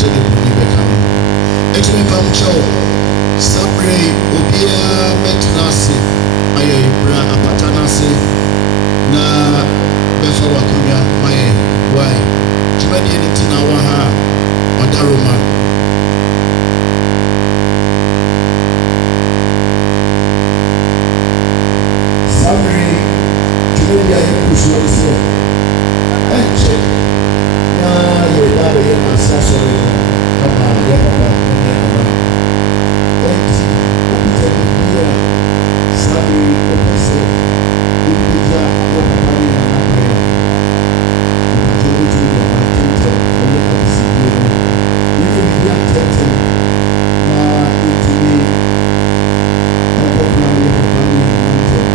so the money become. It's me from Chow. Sabre, Obia, Metnasi, Ayabra, Apatanasi, na Befa Wakunya, my why? Jumadi anything Awaha, Madaroma. Sabre, Jumadi Ayushua, and check. You're not a young assassin. Come on, get up. Thank you. Sabi, Opese, Ibija, Yapapani, and Napaya. The majority of my kingdom, the legacy, even if you are tempted, into me, and what now Yapapani and Mountain,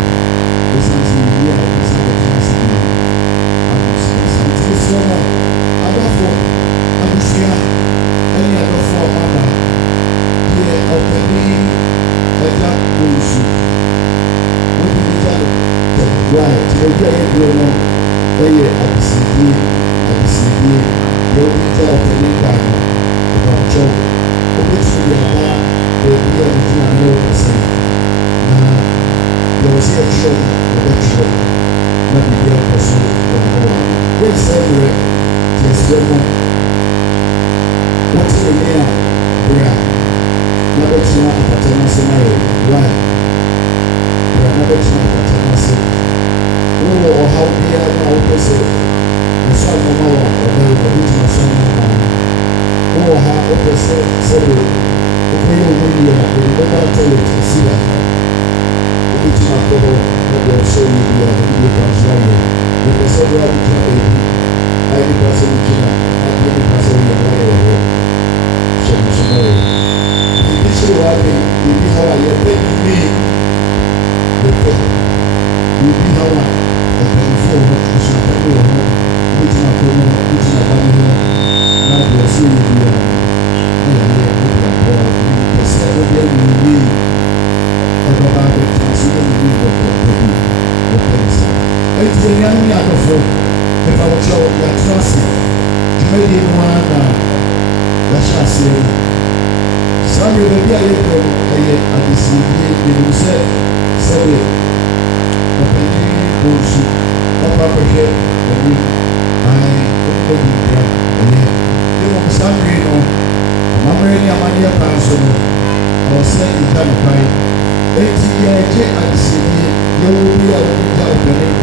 this is the year of this opportunity. I'm so Adolfo, Abusia, any Adolfo Mama, here of the being a young bullshit. What did you tell the right? The day you know, they at the CD, you'll be tell the big guy about Joe, which will be a bar, they'll be able to know the same. There was a show, the show, not the young person, the boy. Great celebrate. Yes, what's the name? Bra. Never try to pretend to say right. Bra, never try to pretend to say. Oh, how be I now? Person. The son of my wife, or the original son of my wife. Oh, how a person said, okay, you never tell it to see that. Original couple, that will show you the video. The person who had it. I did pass a Regina, I did pass a Regina. The issue was the how I pay me. The pay. You be how I pay for what you should pay your home, which my promo, which my family. Now you are seeing the and about the considering the place. It's a young man of if I would show your trust, you may be one that shall say, some of the April, and the CD, you said, it. Open bullshit, up here, and I open the some reason, I'm already a money person, or saying you can't find 80 years at the CD, you will be a little help the name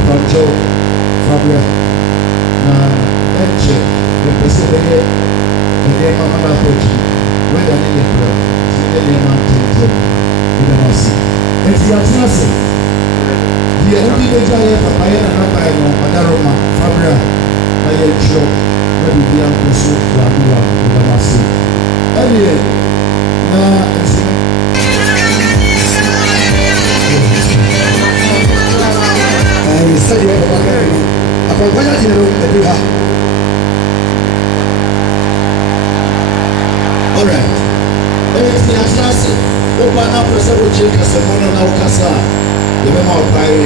if I'm Joe. Fabra, check the Pacific and the Mamma Coach, whether in the prayer, the mountain in the Mossy. It's your trust. The only major of my Adaroma, Fabra, by a joke, maybe the uncle so to Abula in the Mossy. Earlier, I study about Apa banyak di dalam kedua. Alright. It's the Atlas. Open up the subject as a mono now casa. The memo by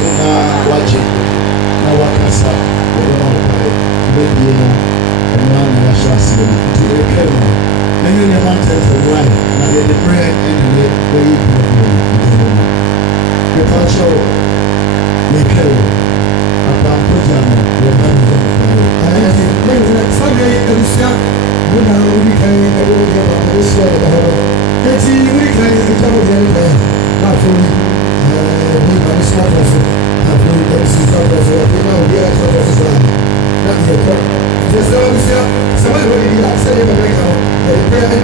watching. Now what casa? The memo by maybe and one Atlas to the camera. And then the mountains of wine. Now the bread and the very beautiful. The culture. The carry. About Pujama, your man is I think Sunday, Lucia, when I will be carrying a little bit of this sort of the 30 weekends, the double day, not fully. We have a small person, have fully done some stuff, we know we are sort of design. Not yet, just Lucia, somebody will be like saying a break out, the prayer.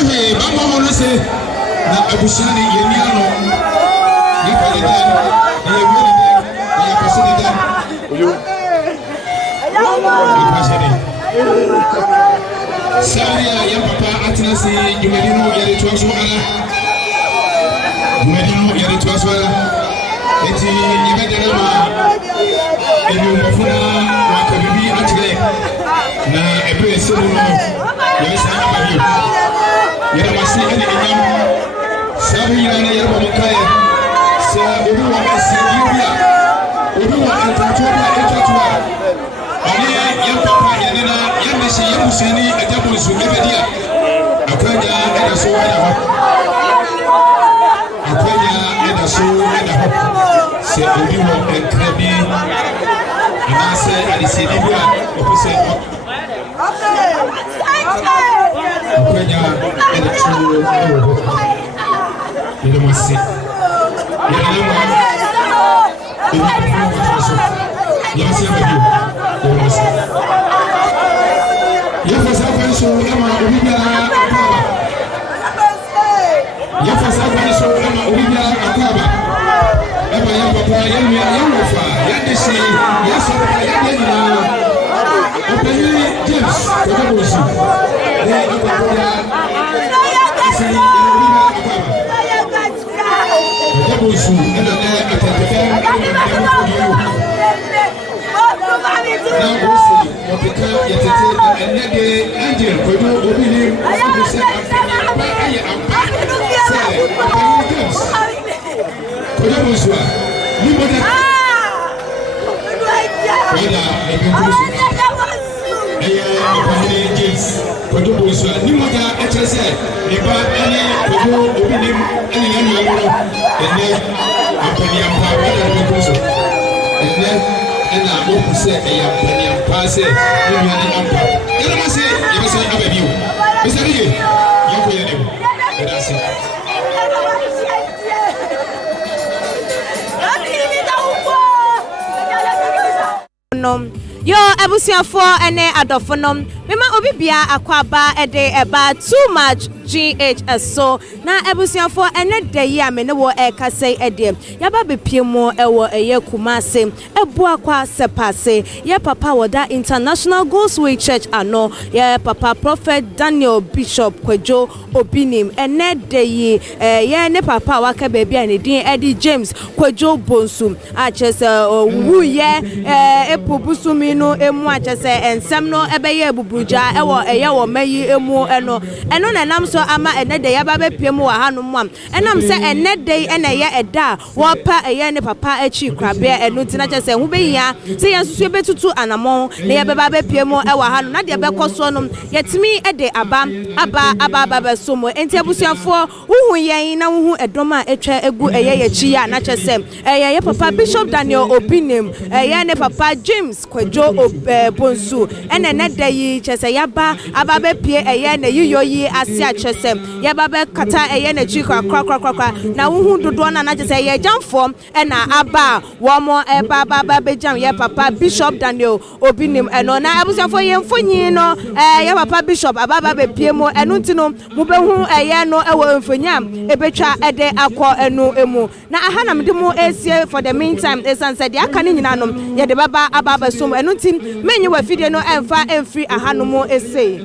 Yemi, Bamba will say, Abushani, Yemiano, Saria, your papa, Atnasi, you may know your Twaswala. You may know your Twaswala. It's Wakabi Atile. Now, a place so long. Yes, I have you. You never see any Saria, your Mokaya. So, everyone is Syria. Everyone is Tatua. Young papa, Yanina, Yamishi, Yamusini, a double Sugadia. Aquaja and a soul and a hop. Aquaja and a soul and a hop. Say, Obinim and Krabi. And I say, I see Libya, opposite. Aquaja and a true. You don't see. Yes, you. Yes, I so Emma Olivia. Yes, I so Emma Olivia Akaba. Emma Yapa, Yamufa, Yadisi, yes, Obinim, James, Kodobusu. Kodobusu, and and I hope to say a young penny and pass it. You must say, you must say, I have you. Mr. Lee, you will name. That's it. Yo, Abusia for ene adofonom. Mema obi bia akwaba ede eba too much GHS so na Abusia for ene de ya me ne wo ekase ede. Yaba bepiemo ewo eye Kumase ebu akwa sepase. Ye papa woda International Gospel Church ano. Ye papa Prophet Daniel Bishop Kwejo Obinim ene de ye ne papa waka baby ane din Eddie James Kwejo Bonsu. Achese wu ye epobusu no emu achese ensem no ebeye ebubuja ewo eyewo mayi emu eno na nam so ama enede ya ba bepiem wa hanom am enam se enede eneye eda wo pa eye ne papa achi krabe enu tina chese hu behia se yensusu betutu anamon na ye beba bepiem ewa hanom na de bekoso no yetimi ede aba besomo enti abusuafo huhu yen na huhu edoma etwa egu eye yechi ya na chese eye papa Bishop Daniel Obinim eye ne papa James Kwejo Bonsu ene ne dayi chese yaba ababe pie eye ne yiyoyi ase a chese yaba be kata eye ne chikwa kra na huhu dodo na chese ye jamfo ena aba wo mo baba be jam ye papa Bishop Daniel Obinim eno na abusiafo ye mfonyi no ye papa Bishop ababa be pie mo enu ntino mu be hu eye no ewo mfonya ebetwa ede akọ enu emu na aha na mde mu esie for the meantime esanse de aka ne nyina no ye de baba ababa som enu tim menyi wa fide no emfa emfri aha no mu ese